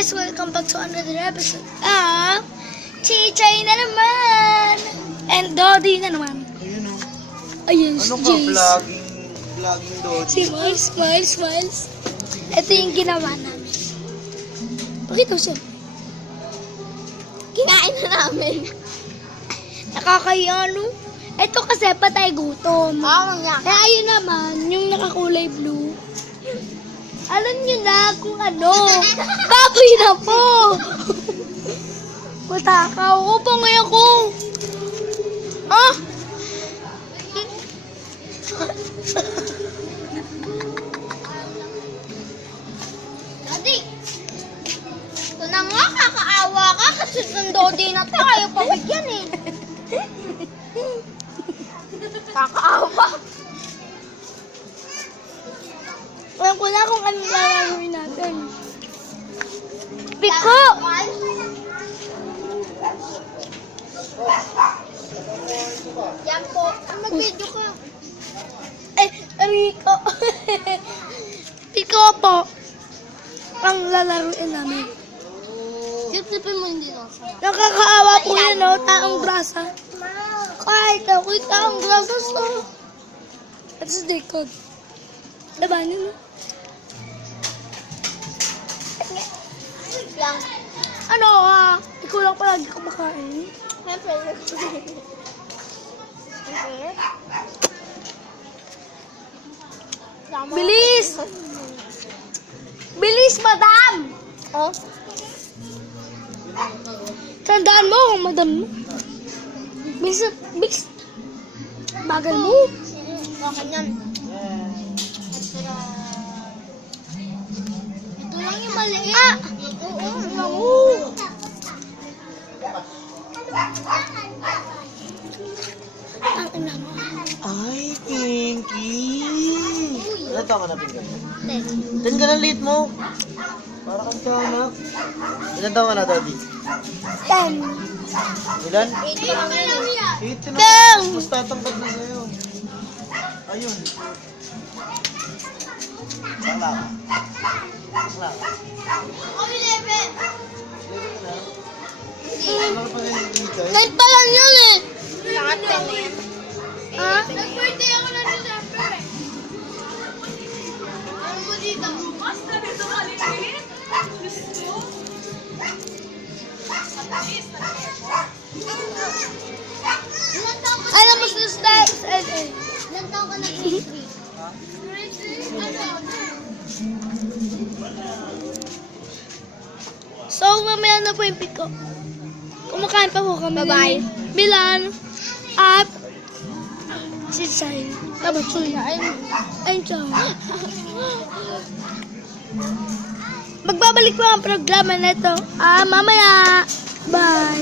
guys, welcome back to another episode of Chichay na naman! And Dodi na naman. Ayun o. Ayun, Ano ka, Jace. vlogging Dodi? Smiles. Ito yung ginawa namin. Pakita mo siya. Kinain na namin. Nakakaya, no? Ito kasi patay gutom. Nga. Eh, ayun naman, yung nakakulay blue. Alam nyo na kung ano. Baboy na po. Matakaw. Upo ngayon ko. Ah! Daddy, ito na nga, kakaawa ka kasi ng Dodi na to, ayaw pabigyan eh. Kakaawa. Alam ko na kung anong lalawin natin. Piko! Yan po. Mag-video ka. Rico. Piko po. Ang lalaruin namin. Sip-sipin mo hindi lang sa Nakakaawa po yan, no? Taong grasa. Kahit ako'y taong grasa sa... Ito sa likod. Diba nyo, no? lang. Ano, ikaw lang palagi kumakain. Siyempre. Bilis! Bilis, madam! Oh? Tandaan mo, madam mo. Bilis. Bagal mo. Okay yan. Ito lang yung maliit. Ah! Oo. Ang ina mo. Ay, Pinky! Ilan taon ka na, Pinky? Ten. 10 ka na late mo. Para kang taon na. Ilan taon ka na, Dodi? 10. Ilan? 8 lang yan. 8 na. Ten! Mas tatangkad na sa'yo. Ayun. Bakla ka. Bakla ka. Oh, 11. Ano pa rin yung Pinky? Kahit pa lang yun eh. Saka 10 na yan. Ha? Nag-birthday ako na December eh. Ano mo dito? Basta dito maliit. Ilan taon ka Alam mo sa stars. Ilan taon ka na grade 3? Grade 3? Ano? So, mamaya na po yung piko. Kumakain pa po kami. Bye-bye. ni Milan. At si Sai. Tapos Chuy. Ayun siya. Magbabalik po ang programa na ito. Mamaya. Bye.